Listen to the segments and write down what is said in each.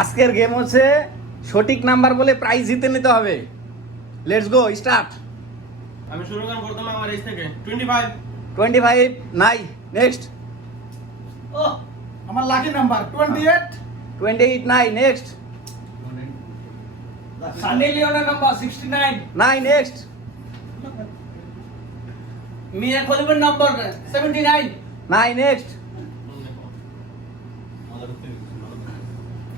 আজকের গেম হচ্ছে সঠিক নাম্বার বলে প্রাইজ জিতে নিতে হবে লেটস গো স্টার্ট আমি শুরু করব প্রথম আমার এজ থেকে 25 25 নাই নেক্সট ও আমার লাকি নাম্বার 28 28 নাই নেক্সট লিওনের নাম্বার 69 নাই নেক্সট মিয়া কলিবন নাম্বার 79 নাই নেক্সট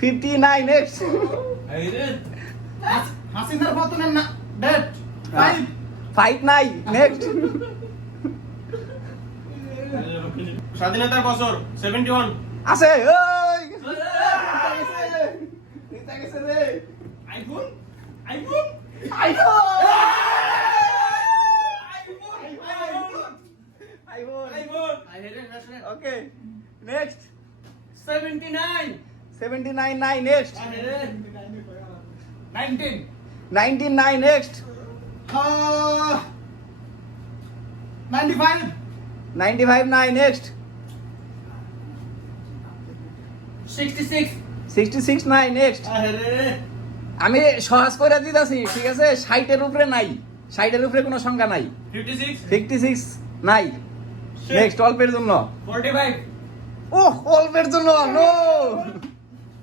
59 x হাসিনার বতনের না ডেট ফাইট নাই নেক্সট স্বাধীনতার বছর 71 আছে ওই Okay. Next. 79. আমি সহজ করে দিতেছি ঠিক আছে সাইটের উপরে নাই সাইটের উপরে কোনো সংখ্যা নাই নাই নেক্সট অল্পের জন্য ও অল্পের জন্য নো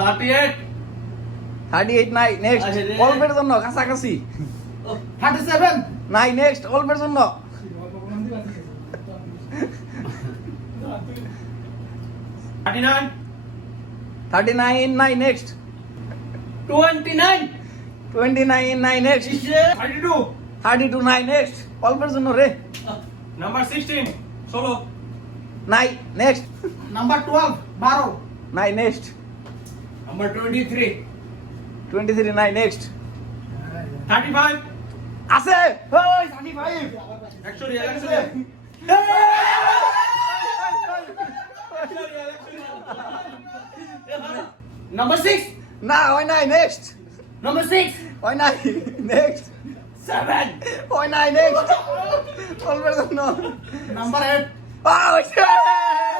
38 নাই নেক্সট অলমের জন্য কাঁচা কাছি 37 নাই নেক্সট অলমের জন্য নাই নেক্সট নাম্বার টুয়েলভ বারো নাই next Number 23. 23, nine. next. 35. Ase! Hey, 35. Actually, Number 6. Nah, why nine? Next. Number 6. Why nine? next. 7. Why nine? next. No. No. Number 8. Oh, shit!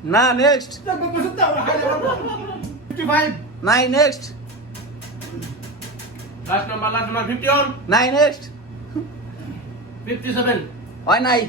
Nine nah, next. Fifty-five. five. Nah, Nine next. Last number, last number, fifty-one. one. Nine nah, next. Fifty-seven. Why oh, nah?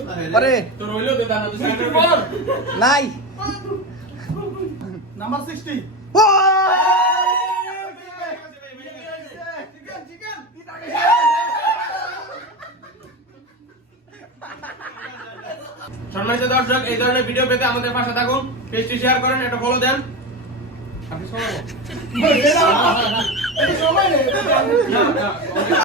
What? Oh, hey, hey. hey. oh, hey. nah. Number sixty. Whoa! হয়েছে দর্শক এই ধরনের video পেতে আমাদের পাশে থাকুন পেজটি share করেন এটা ফলো দেন আপনি সময়